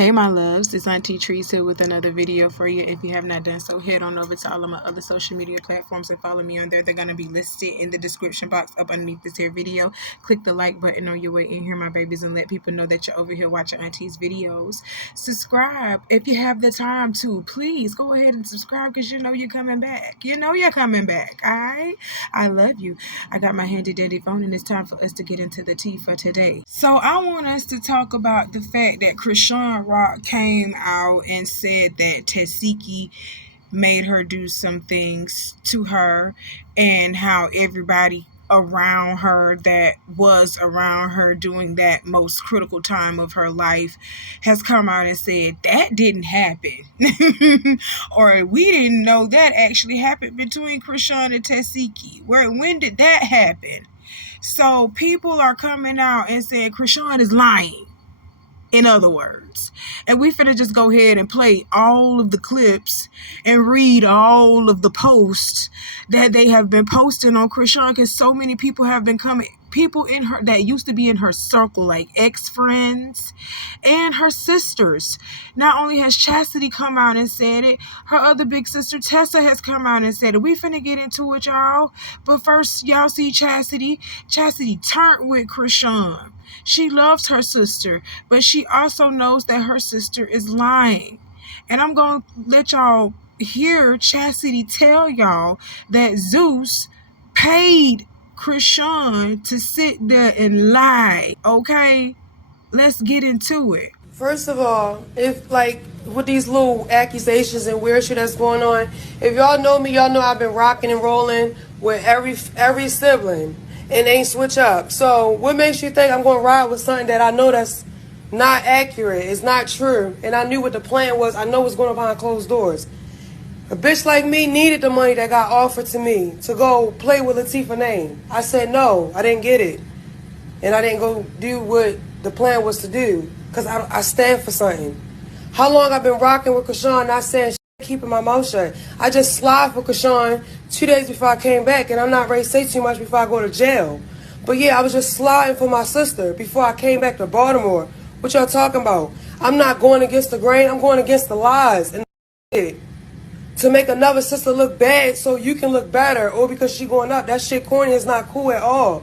Hey my loves, it's Auntie Trice here with another video for you. If you have not done so, head on over to all of my other social media platforms and follow me on there. They're going to be listed in the description box up underneath this here video. Click the like button on your way in here, my babies, and let people know that you're over here watching Auntie's videos. Subscribe if you have the time to. Please go ahead and subscribe because you know you're coming back. You know you're coming back, alright? I love you. I got my handy dandy phone and it's time for us to get into the tea for today. So I want us to talk about the fact that Chrisean Rock came out and said that Tesehki made her do some things to her, and how everybody around her that was around her during that most critical time of her life has come out and said that didn't happen or we didn't know that actually happened between Chrisean and Tesehki. When did that happen? So people are coming out and saying Chrisean is lying, in other words. And we finna just go ahead and play all of the clips and read all of the posts that they have been posting on Chrisean, because so many people have been coming, people in her that used to be in her circle, like ex-friends and her sisters. Not only has Chastity come out and said it, her other big sister Tessa has come out and said it. We finna get into it, y'all. But first, y'all see Chastity. Chastity turned with Chrisean. She loves her sister, but she also knows that her sister is lying. And I'm going to let y'all hear Chastity tell y'all that Zeus paid Chrisean to sit there and lie. Okay? Let's get into it. First of all, if like with these little accusations and weird shit that's going on, if y'all know me, y'all know I've been rocking and rolling with every sibling and ain't switch up. So what makes you think I'm going to ride with something that I know that's not accurate? It's not true. And I knew what the plan was. I know what's going on behind closed doors. A bitch like me needed the money that got offered to me to go play with Latifah's name. I said no, I didn't get it. And I didn't go do what the plan was to do, because I stand for something. How long I've been rocking with Chrisean, not saying shit, keeping my mouth shut. I just slide for Chrisean 2 days before I came back, and I'm not ready to say too much before I go to jail. But yeah, I was just sliding for my sister before I came back to Baltimore. What y'all talking about? I'm not going against the grain, I'm going against the lies. And to make another sister look bad so you can look better, or because she going up, that shit corny is not cool at all.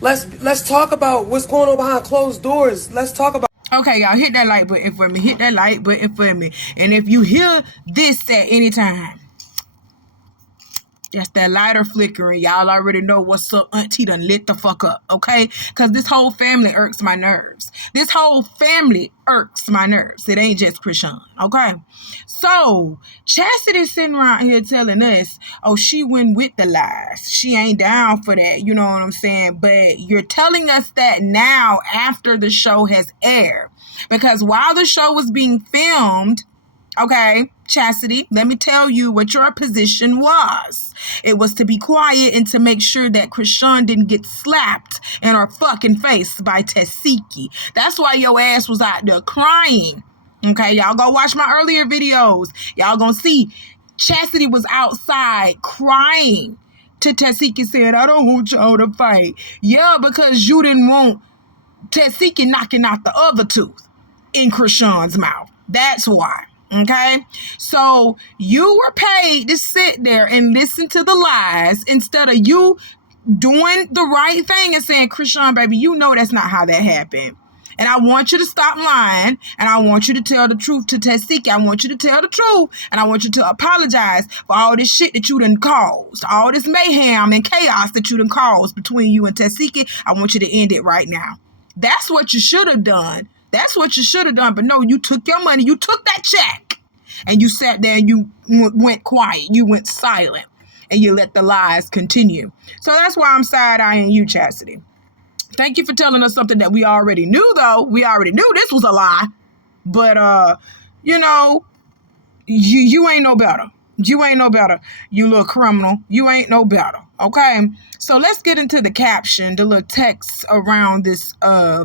Let's talk about what's going on behind closed doors. Let's talk about. Okay, y'all, hit that like button for me. Hit that like button for me. And if you hear this at any time, that's that lighter flickering. Y'all already know what's up. Auntie done lit the fuck up, okay? Because this whole family irks my nerves. This whole family irks my nerves. It ain't just Chrisean, okay? So, Chastity's sitting around here telling us, oh, she went with the lies. She ain't down for that, you know what I'm saying? But you're telling us that now after the show has aired. Because while the show was being filmed, okay, Chastity, let me tell you what your position was. It was to be quiet and to make sure that Chrisean didn't get slapped in her fucking face by Tesehki. That's why your ass was out there crying. Okay, y'all go watch my earlier videos. Y'all gonna see Chastity was outside crying to Tesehki, saying, I don't want y'all to fight. Yeah, because you didn't want Tesehki knocking out the other tooth in Chrisean's mouth. That's why. Okay, so you were paid to sit there and listen to the lies instead of you doing the right thing and saying, Chrisean, baby, you know that's not how that happened. And I want you to stop lying, and I want you to tell the truth to Tesehki. I want you to tell the truth, and I want you to apologize for all this shit that you done caused, all this mayhem and chaos that you done caused between you and Tesehki. I want you to end it right now. That's what you should have done. That's what you should have done. But no, you took your money, you took that check, and you sat there and you went quiet. You went silent, and you let the lies continue. So that's why I'm side-eyeing you, Chastity. Thank you for telling us something that we already knew, though. We already knew this was a lie. But, you know, you ain't no better. You ain't no better, you little criminal. You ain't no better, okay? So let's get into the caption, the little text around this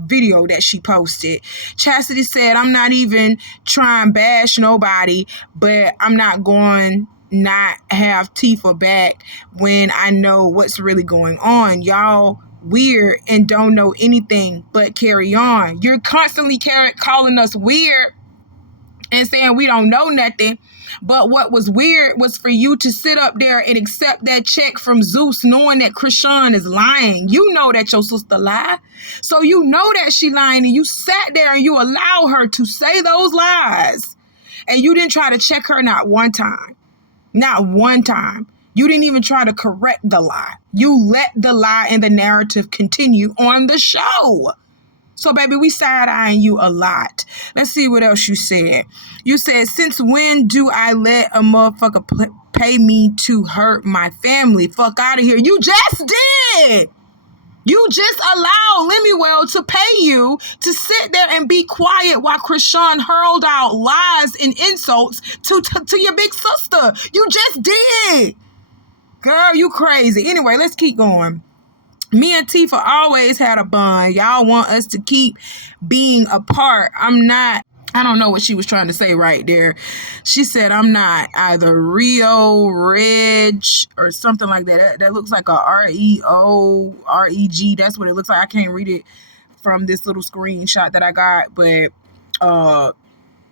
video that she posted. Chastity said, I'm not even trying to bash nobody, but I'm not going not have Tifa back when I know what's really going on. Y'all weird and don't know anything but carry on. You're constantly calling us weird. and saying we don't know nothing. But what was weird was for you to sit up there and accept that check from Zeus knowing that Chrisean is lying. You know that your sister lied. So you know that she lying, and you sat there and you allow her to say those lies. And you didn't try to check her not one time. Not one time. You didn't even try to correct the lie. You let the lie and the narrative continue on the show. So, baby, we side-eyeing you a lot. Let's see what else you said. You said, since when do I let a motherfucker pay me to hurt my family? Fuck out of here. You just did. You just allowed Lemuel to pay you to sit there and be quiet while Chrisean hurled out lies and insults to your big sister. You just did. Girl, you crazy. Anyway, let's keep going. Me and Tifa always had a bond. Y'all want us to keep being apart. I don't know what she was trying to say right there. She said, I'm not either Rio, Reg, or something like that. That looks like a R-E-O, R-E-G. That's what it looks like. I can't read it from this little screenshot that I got, but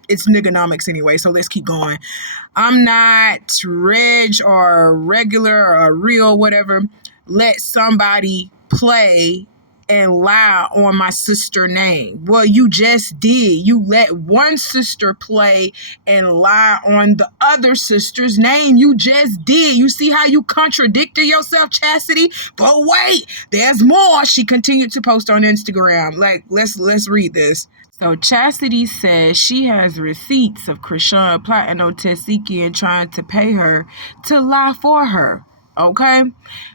it's niggonomics anyway, so let's keep going. I'm not Reg or regular or real, whatever. Let somebody play and lie on my sister name. Well, you just did. You let one sister play and lie on the other sister's name. You just did. You see how you contradicted yourself, Chastity? But wait, there's more. She continued to post on Instagram. Like, let's read this. So Chastity says she has receipts of Chrisean plotting on Tesehki and trying to pay her to lie for her. Okay?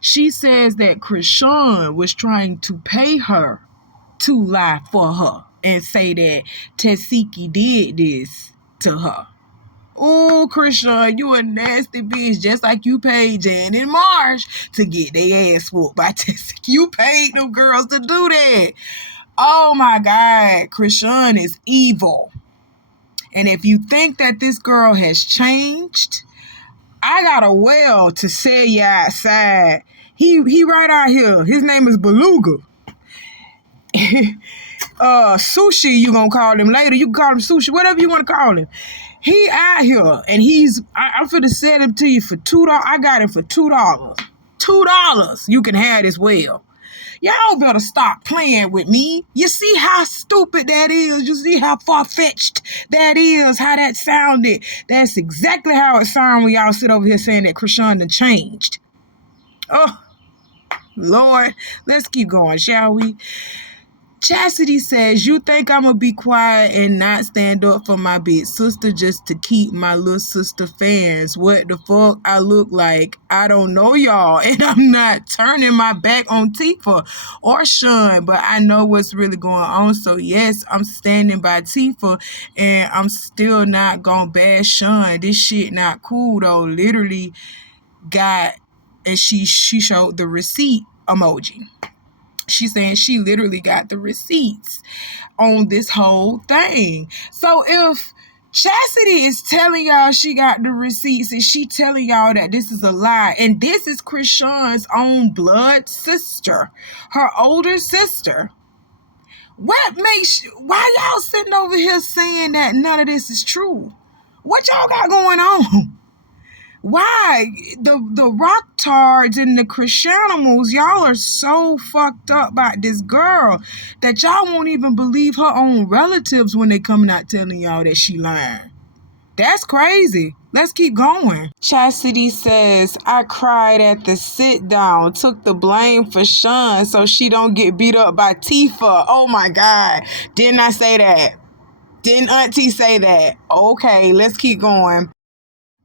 She says that Chrisean was trying to pay her to lie for her and say that Tesehki did this to her. Oh, Chrisean, you a nasty bitch, just like you paid Jan and Marsh to get their ass whooped by Tesehki. You paid them girls to do that. Oh my God, Chrisean is evil. And if you think that this girl has changed, I got a well to sell you outside. He right out here. His name is Beluga. Sushi, you gonna call him later. You can call him Sushi, whatever you want to call him. He out here, and I'm finna sell him to you for $2. I got him for $2. $2. You can have this well. Y'all better stop playing with me. You see how stupid that is? You see how far-fetched that is? How that sounded? That's exactly how it sounds when y'all sit over here saying that Chrisean done changed. Oh, Lord. Let's keep going, shall we? Chastity says, you think I'm going to be quiet and not stand up for my big sister just to keep my little sister fans? What the fuck I look like? I don't know y'all, and I'm not turning my back on Tifa or Sean, but I know what's really going on. So yes, I'm standing by Tifa, and I'm still not going to bash Sean. This shit not cool though. Literally got, and she showed the receipt emoji. She's saying she literally got the receipts on this whole thing. So if Chastity is telling y'all she got the receipts and she telling y'all that this is a lie, and this is Chrisean's own blood sister, her older sister, why y'all sitting over here saying that none of this is true? What y'all got going on? Why? The rock tards and the Chriseanimals, y'all are so fucked up by this girl that y'all won't even believe her own relatives when they coming out telling y'all that she lying. That's crazy. Let's keep going. Chastity says, I cried at the sit down, took the blame for Sean so she don't get beat up by Tifa. Oh my God. Didn't I say that? Didn't Auntie say that? Okay, let's keep going.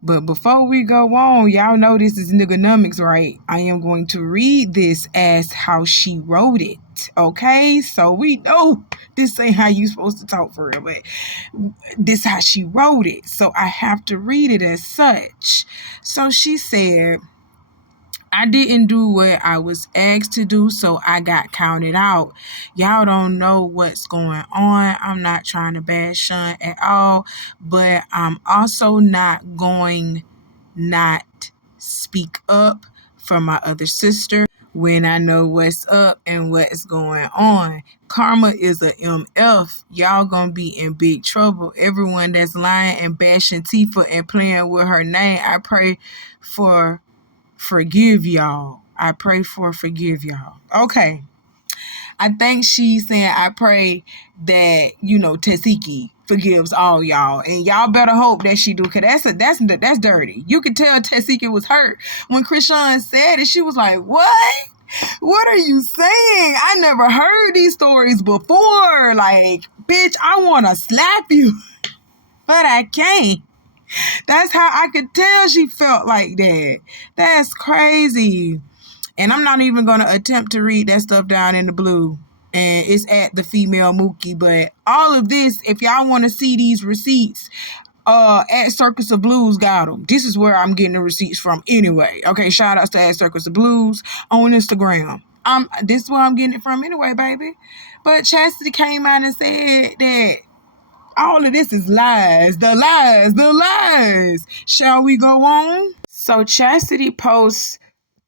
But before we go on, y'all know this is niggonomics, right? I am going to read this as how she wrote it, okay? So we know this ain't how you supposed to talk for real, but this how she wrote it. So I have to read it as such. So she said, I didn't do what I was asked to do, so I got counted out. Y'all don't know what's going on. I'm not trying to bash Sean at all, but I'm also not going not speak up for my other sister when I know what's up and what's going on. Karma is a MF. Y'all gonna be in big trouble. Everyone that's lying and bashing Tifa and playing with her name, I pray for forgive y'all. I pray for forgive y'all. Okay. I think she's saying I pray that, Tesehki forgives all y'all. And y'all better hope that she do, because that's dirty. You could tell Tesehki was hurt. When Chrisean said it, she was like, what? What are you saying? I never heard these stories before. Like, bitch, I want to slap you, but I can't. That's how I could tell she felt like that. That's crazy. And I'm not even going to attempt to read that stuff down in the blue. And it's at the female Mookie. But all of this, if y'all want to see these receipts, at Circus of Blues got them. This is where I'm getting the receipts from anyway. Okay, shout outs to at Circus of Blues on Instagram. This is where I'm getting it from anyway, baby. But Chastity came out and said that all of this is lies. The lies. Shall we go on? So Chastity posts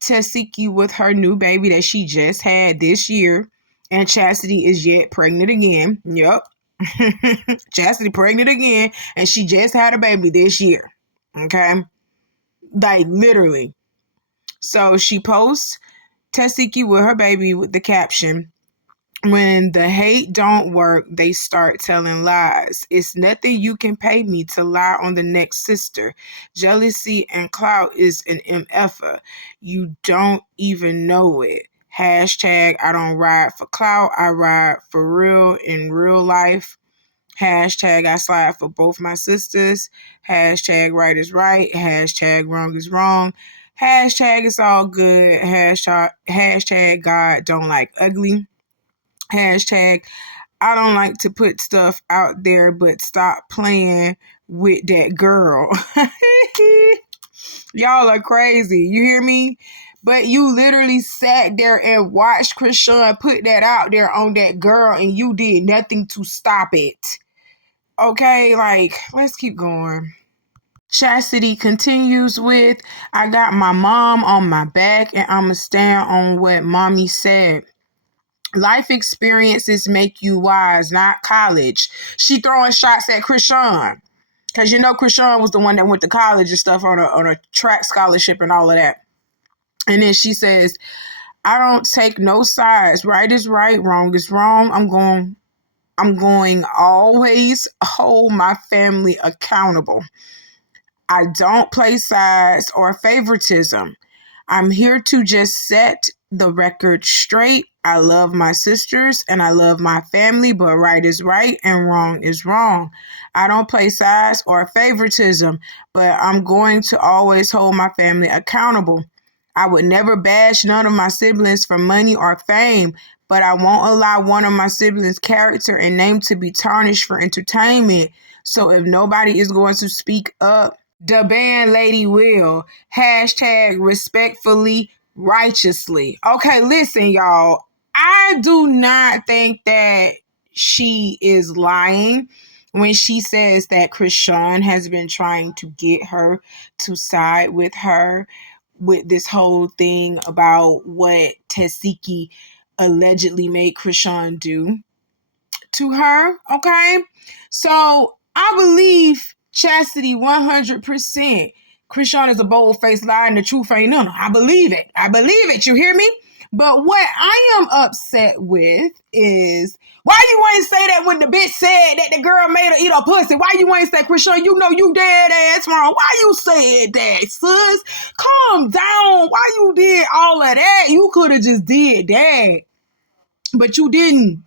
Tesehki with her new baby that she just had this year. And Chastity is yet pregnant again. Yep. Chastity pregnant again. And she just had a baby this year. Okay? Like, literally. So she posts Tesehki with her baby with the caption, when the hate don't work, they start telling lies. It's nothing you can pay me to lie on the next sister. Jealousy and clout is an MFer. You don't even know it. Hashtag I don't ride for clout. I ride for real in real life. Hashtag I slide for both my sisters. Hashtag right is right. Hashtag wrong is wrong. Hashtag it's all good. Hashtag God don't like ugly. Hashtag I don't like to put stuff out there, but stop playing with that girl. Y'all are crazy. You hear me? But you literally sat there and watched Chrisean put that out there on that girl, and you did nothing to stop it. Okay, like, let's keep going. Chastity continues with, I got my mom on my back, and I'ma stand on what mommy said. Life experiences make you wise, not college. She throwing shots at Chrisean. Because Chrisean was the one that went to college and stuff on a track scholarship and all of that. And then she says, I don't take no sides. Right is right, wrong is wrong. I'm going always hold my family accountable. I don't play sides or favoritism. I'm here to just set the record straight. I love my sisters and I love my family, but right is right and wrong is wrong. I don't play sides or favoritism, but I'm going to always hold my family accountable. I would never bash none of my siblings for money or fame, but I won't allow one of my siblings' character and name to be tarnished for entertainment. So if nobody is going to speak up, the band lady will. Hashtag respectfully, righteously. Okay, listen, y'all. I do not think that she is lying when she says that Chrisean has been trying to get her to side with her with this whole thing about what Tesehki allegedly made Chrisean do to her. Okay, so I believe Chastity 100%. Chrisean is a bold-faced lie and the truth ain't in her. I believe it. You hear me? But what I am upset with is, why you ain't say that when the bitch said that the girl made her eat her pussy? Why you ain't say, Chrisean, you know you dead ass wrong. Why you said that, sis? Calm down. Why you did all of that? You could have just did that. But you didn't.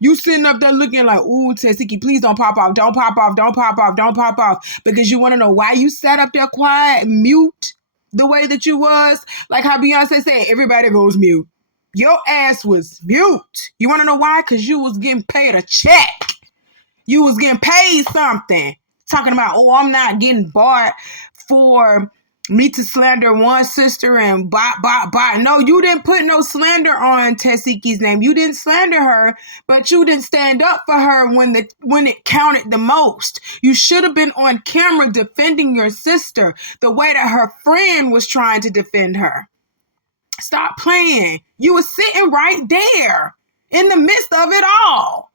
You sitting up there looking like, ooh, Tesehki, please don't pop off. Don't pop off. Don't pop off. Don't pop off. Because you want to know why you sat up there quiet, mute, the way that you was. Like how Beyonce said, everybody goes mute. Your ass was mute. You want to know why? Because you was getting paid a check. You was getting paid something. Talking about, oh, I'm not getting bought for me to slander one sister and bot. No, you didn't put no slander on Tesehki's name. You didn't slander her, but you didn't stand up for her when it counted the most. You should have been on camera defending your sister the way that her friend was trying to defend her. Stop playing. You were sitting right there in the midst of it all.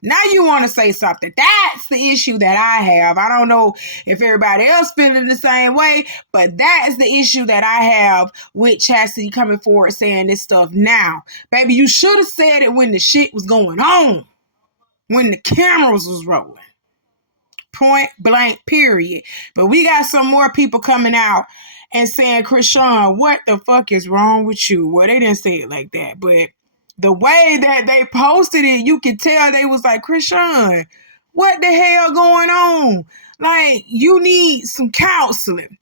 Now you want to say something. That's the issue that I have. I don't know if everybody else feeling the same way, but that is the issue that I have with Chastity coming forward saying this stuff now. Baby, you should have said it when the shit was going on, when the cameras was rolling. Point blank, period. But we got some more people coming out and saying, Chrisean, what the fuck is wrong with you? Well, they didn't say it like that, but the way that they posted it, you could tell they was like, Chrisean, what the hell going on? Like, you need some counseling.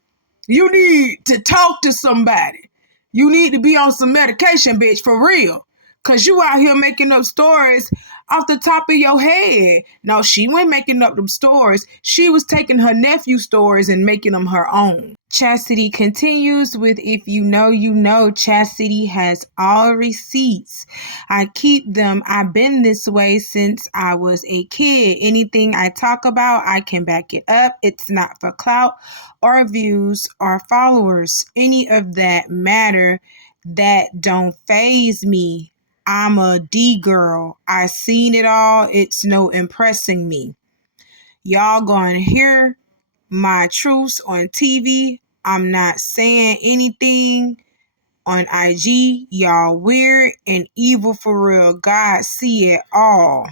You need to talk to somebody. You need to be on some medication, bitch, for real. Because you out here making up stories off the top of your head. No, she wasn't making up them stories. She was taking her nephew's stories and making them her own. Chastity continues with, if you know, you know. Chastity has all receipts. I keep them. I've been this way since I was a kid. Anything I talk about, I can back it up. It's not for clout or views or followers. Any of that matter. That don't faze me. I'm a D girl. I seen it all. It's no impressing me. Y'all gonna hear my truths on TV. I'm not saying anything on IG. Y'all weird and evil for real. God see it all.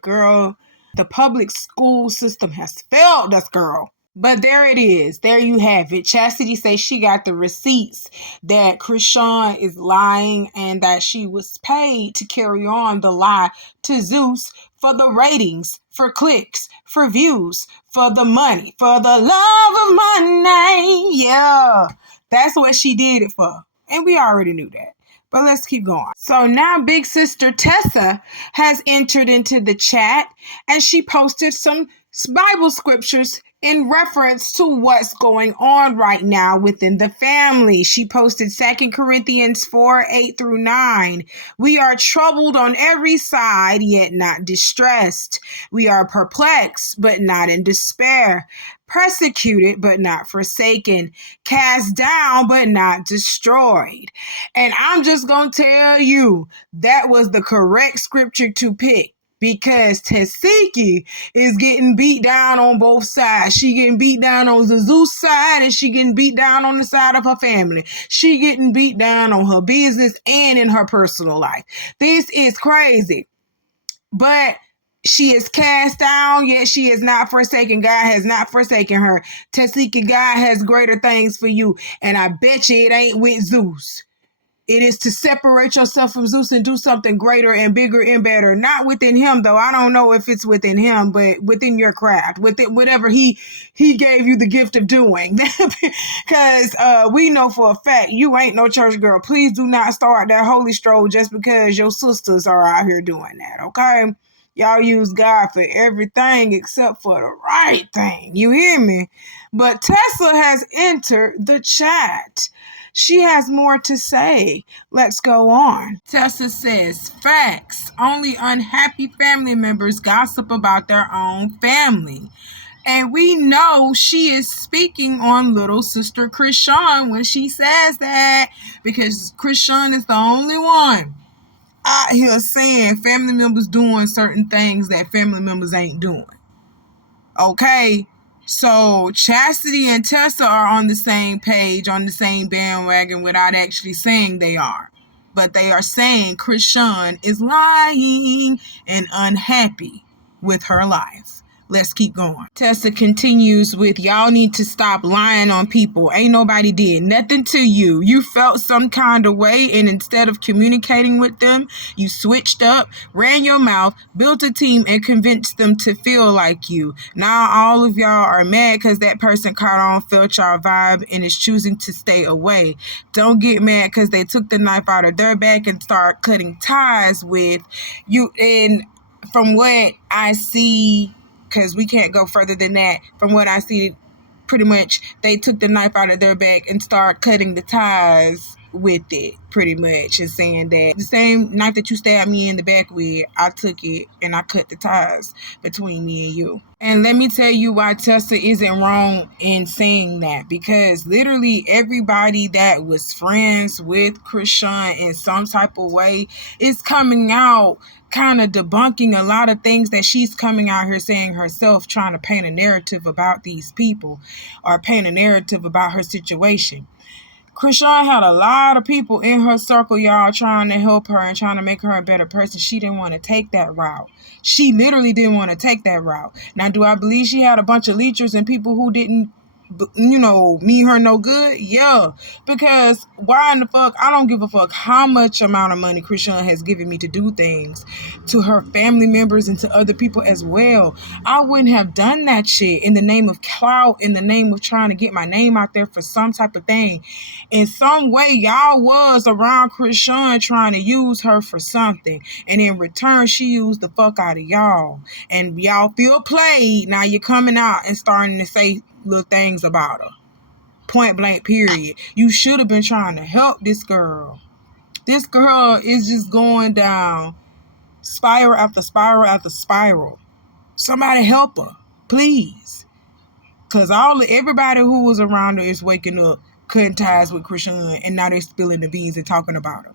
Girl, the public school system has failed us, girl. But there it is. There you have it. Chastity says she got the receipts that Chrisean is lying and that she was paid to carry on the lie to Zeus for the ratings, for clicks, for views, for the money, for the love of money. Yeah, that's what she did it for. And we already knew that. But let's keep going. So now big sister Tessa has entered into the chat and she posted some Bible scriptures in reference to what's going on right now within the family. She posted 2 Corinthians 4:8-9. We are troubled on every side, yet not distressed. We are perplexed, but not in despair. Persecuted, but not forsaken. Cast down, but not destroyed. And I'm just going to tell you, that was the correct scripture to pick. Because Tesehki is getting beat down on both sides. She getting beat down on the Zeus side and she getting beat down on the side of her family. She getting beat down on her business and in her personal life. This is crazy. But she is cast down, yet she is not forsaken. God has not forsaken her. Tesehki, God has greater things for you. And I bet you it ain't with Zeus. It is to separate yourself from Zeus and do something greater and bigger and better. Not within him, though. I don't know if it's within him, but within your craft, within whatever he gave you the gift of doing. Because we know for a fact you ain't no church girl. Please do not start that holy stroll just because your sisters are out here doing that, okay? Y'all use God for everything except for the right thing. You hear me? But Tessa has entered the chat. She has more to say. Let's go on. Tessa says, facts. Only unhappy family members gossip about their own family. And we know she is speaking on little sister Chrisean when she says that, because Chrisean is the only one out here saying family members doing certain things that family members ain't doing. Okay? So Chastity and Tessa are on the same page, on the same bandwagon without actually saying they are. But they are saying Chrisean is lying and unhappy with her life. Let's keep going. Tessa continues with, y'all need to stop lying on people. Ain't nobody did nothing to you. You felt some kind of way, and instead of communicating with them, you switched up, ran your mouth, built a team, and convinced them to feel like you. Now all of y'all are mad because that person caught on, felt y'all vibe, and is choosing to stay away. Don't get mad because they took the knife out of their back and start cutting ties with you. And from what I see, because we can't go further than that. From what I see, pretty much they took the knife out of their back and started cutting the ties with it, pretty much, and saying that the same knife that you stabbed me in the back with, I took it and I cut the ties between me and you. And let me tell you why Tessa isn't wrong in saying that, because literally everybody that was friends with Chrisean in some type of way is coming out kind of debunking a lot of things that she's coming out here saying herself, trying to paint a narrative about these people or paint a narrative about her situation. Chrisean had a lot of people in her circle, y'all, trying to help her and trying to make her a better person. She didn't want to take that route. She literally didn't want to take that route. Now, do I believe she had a bunch of leechers and people who didn't, mean her no good? Yeah. Because why in the fuck? I don't give a fuck how much amount of money Chrisean has given me to do things to her family members and to other people as well. I wouldn't have done that shit in the name of clout, in the name of trying to get my name out there for some type of thing. In some way, y'all was around Chrisean trying to use her for something. And in return, she used the fuck out of y'all. And y'all feel played. Now you're coming out and starting to say little things about her. Point blank, period. You should have been trying to help this girl. This girl is just going down spiral after spiral after spiral. Somebody help her, please. Because everybody who was around her is waking up, cutting ties with Chrisean, and now they're spilling the beans and talking about her.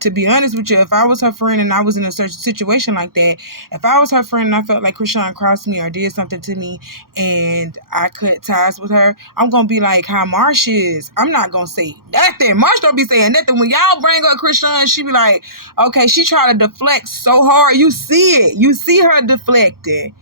To be honest with you, if I was her friend and I was in a certain situation like that, if I was her friend and I felt like Chrisean crossed me or did something to me and I cut ties with her, I'm going to be like how Marsh is. I'm not going to say nothing. Marsh don't be saying nothing. When y'all bring up Chrisean, she be like, okay, she try to deflect so hard. You see it. You see her deflecting.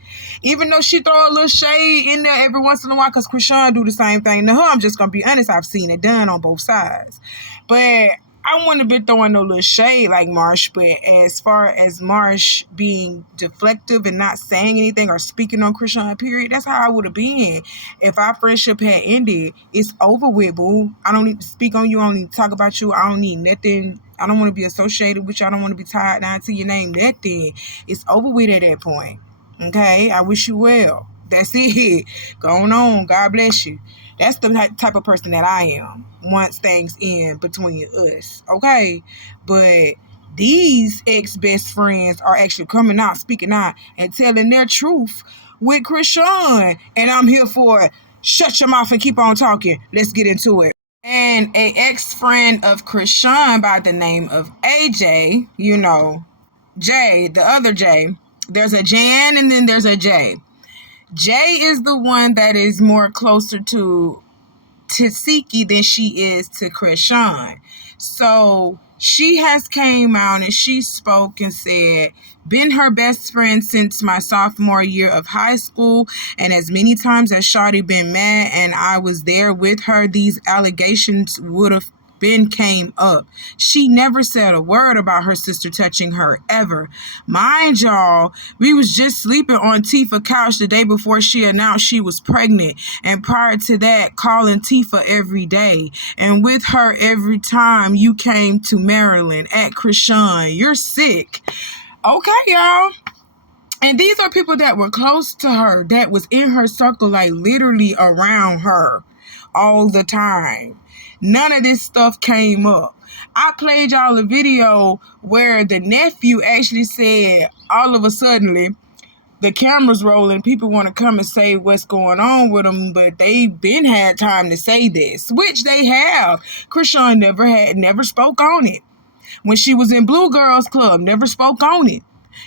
Even though she throw a little shade in there every once in a while, because Chrisean do the same thing to her, I'm just going to be honest, I've seen it done on both sides. But I wouldn't have been throwing no little shade like Marsh, but as far as Marsh being deflective and not saying anything or speaking on Chrisean, period, that's how I would have been. If our friendship had ended, it's over with, boo. I don't need to speak on you. I don't need to talk about you. I don't need nothing. I don't want to be associated with you. I don't want to be tied down to your name, nothing. It's over with at that point. Okay? I wish you well. That's it. Going on. God bless you. That's the type of person that I am once things end between us, okay? But these ex-best friends are actually coming out, speaking out, and telling their truth with Chrisean. And I'm here for it. Shut your mouth and keep on talking. Let's get into it. And an ex-friend of Chrisean by the name of AJ, Jay, the other Jay. There's a Jan and then there's a Jay. Jay is the one that is more closer to Tesehki than she is to Chrisean. So she has came out and she spoke and said, been her best friend since my sophomore year of high school, and as many times as Shawty been mad and I was there with her, these allegations would have came up. She never said a word about her sister touching her ever. Mind y'all, we was just sleeping on Tifa's couch the day before she announced she was pregnant, and prior to that, calling Tifa every day, and with her every time you came to Maryland at Chrisean. You're sick. Okay, y'all. And these are people that were close to her, that was in her circle, like literally around her all the time. None of this stuff came up. I played y'all a video where the nephew actually said, all of a sudden, the camera's rolling, people want to come and say what's going on with them, but they've been had time to say this, which they have. Chrisean never spoke on it. When she was in Blue Girls Club, never spoke on it.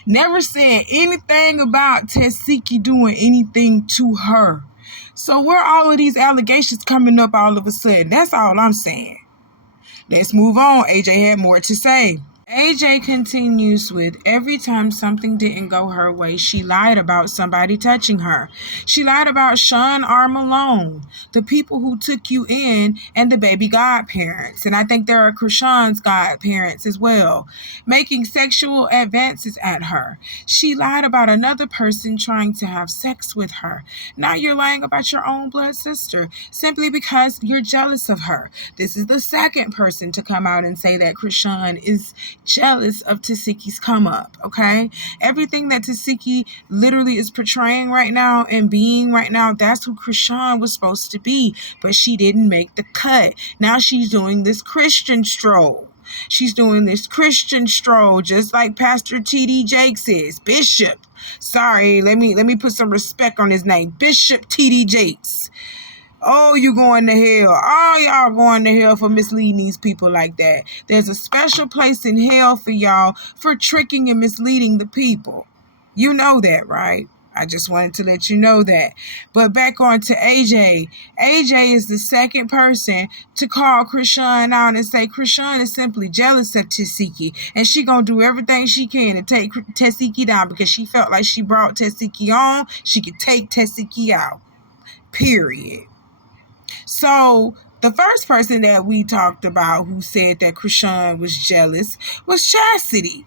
Never said anything about Tesehki doing anything to her. So where all of these allegations coming up all of a sudden? That's all I'm saying. Let's move on. AJ had more to say. AJ continues with, every time something didn't go her way, she lied about somebody touching her. She lied about Sean R. Malone, the people who took you in, and the baby godparents. And I think there are Chrisean's godparents as well, making sexual advances at her. She lied about another person trying to have sex with her. Now you're lying about your own blood sister, simply because you're jealous of her. This is the second person to come out and say that Chrisean is jealous of Tesehki's come up, okay? Everything that Tesehki literally is portraying right now and being right now, that's who Chrisean was supposed to be, but she didn't make the cut. Now she's doing this Christian stroll. She's doing this Christian stroll, just like Pastor T.D. Jakes is. Bishop. Sorry, let me put some respect on his name. Bishop T.D. Jakes. Oh, you going to hell. All y'all going to hell for misleading these people like that. There's a special place in hell for y'all for tricking and misleading the people. You know that, right? I just wanted to let you know that. But back on to AJ. AJ is the second person to call Chrisean out and say Chrisean is simply jealous of Tesehki. And she going to do everything she can to take Tesehki down because she felt like she brought Tesehki on. She could take Tesehki out. Period. So the first person that we talked about who said that Chrisean was jealous was Chastity.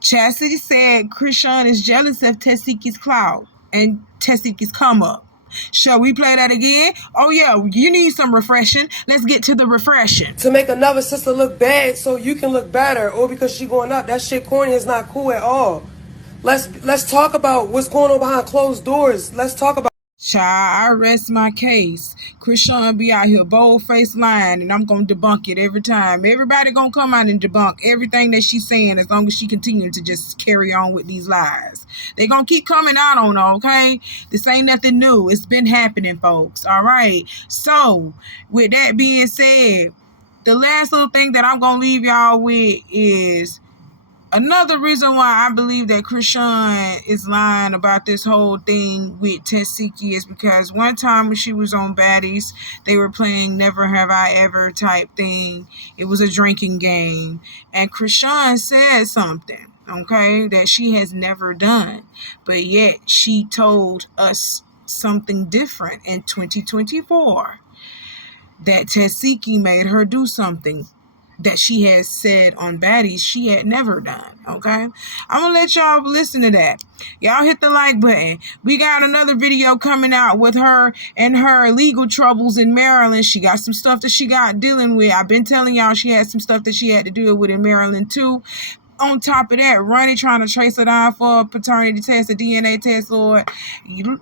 Chastity said Chrisean is jealous of Tesehki's clout and Tesehki's come up. Shall we play that again? Oh yeah, you need some refreshing. Let's get to the refreshing. To make another sister look bad so you can look better, or because she going up, that shit corny is not cool at all. Let's talk about what's going on behind closed doors. Let's talk about. Child, I rest my case. Chrisean be out here bold-faced lying, and I'm going to debunk it every time. Everybody going to come out and debunk everything that she's saying as long as she continues to just carry on with these lies. They going to keep coming out on her, okay? This ain't nothing new. It's been happening, folks, all right? So, with that being said, the last little thing that I'm going to leave y'all with is another reason why I believe that Chrisean is lying about this whole thing with Tesehki is because one time when she was on Baddies, they were playing Never Have I Ever type thing. It was a drinking game. And Chrisean said something, okay, that she has never done. But yet she told us something different in 2024. That Tesehki made her do something that she has said on Baddies she had never done, okay? I'm going to let y'all listen to that. Y'all hit the like button. We got another video coming out with her and her legal troubles in Maryland. She got some stuff that she got dealing with. I've been telling y'all she had some stuff that she had to deal with in Maryland too. On top of that, Ronnie trying to trace her down for a paternity test, a DNA test, Lord.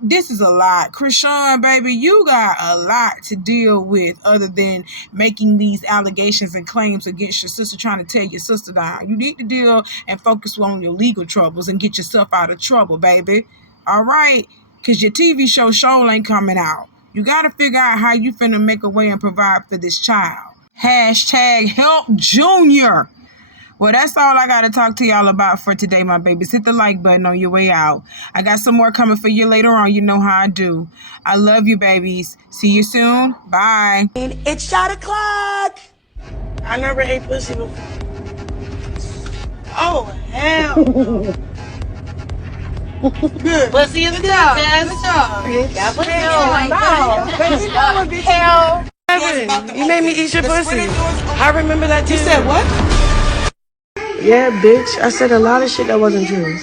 This is a lot. Chrisean, baby, you got a lot to deal with other than making these allegations and claims against your sister, trying to tear your sister down. You need to deal and focus on your legal troubles and get yourself out of trouble, baby. All right? Because your TV show ain't coming out. You got to figure out how you finna make a way and provide for this child. Hashtag help Junior. Well, that's all I got to talk to y'all about for today, my babies. Hit the like button on your way out. I got some more coming for you later on. You know how I do. I love you, babies. See you soon. Bye. It's shot o'clock. I never ate pussy before. Oh, hell no. Good. Pussy is good, Jess. Good job. Hell. You made me eat your pussy. I remember that too. You said what? Yeah, bitch. I said a lot of shit that wasn't true.